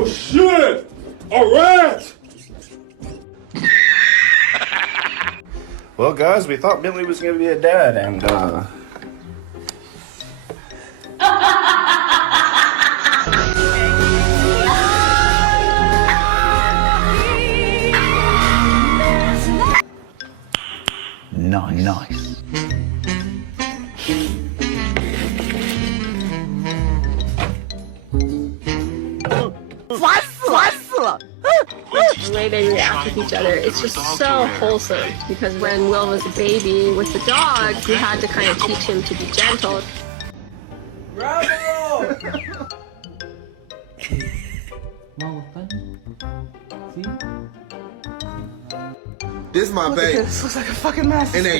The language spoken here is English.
Oh shit! A rat! Well, guys, we thought Billy was gonna be a dad, and nice. The way they react with each other, it's just so wholesome. Because when Will was a baby with the dog, we had to kind of teach him to be gentle. This is my baby. This looks like a fucking mess. And they